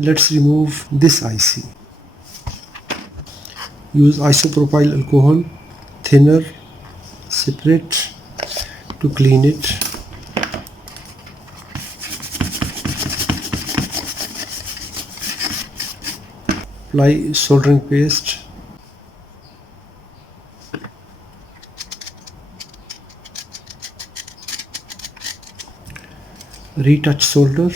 Let's remove this IC. Use isopropyl alcohol thinner separate to clean it. Apply soldering paste. Retouch solder.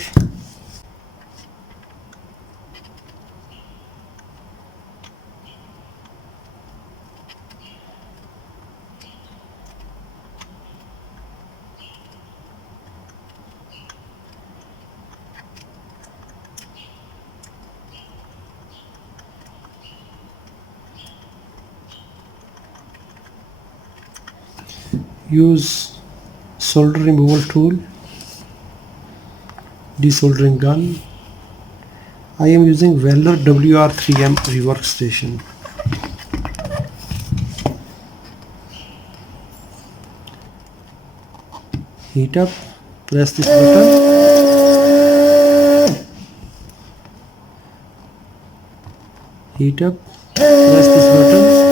Use solder removal tool. Desoldering gun. I am using Weller WR3M rework station. Heat up, press this button. Heat up, press this button.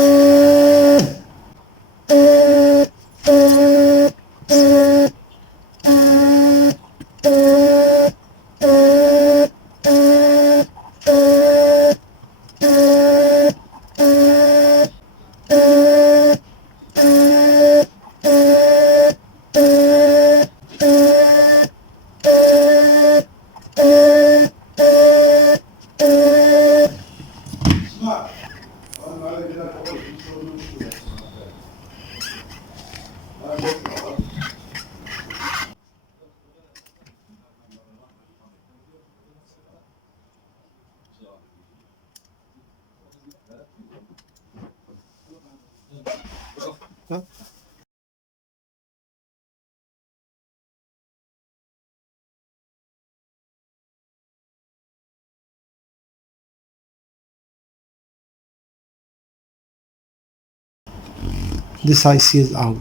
This IC is out.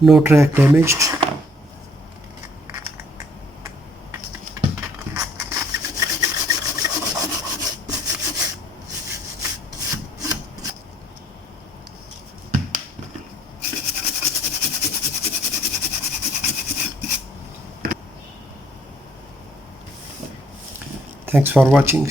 No track damaged. Thanks for watching.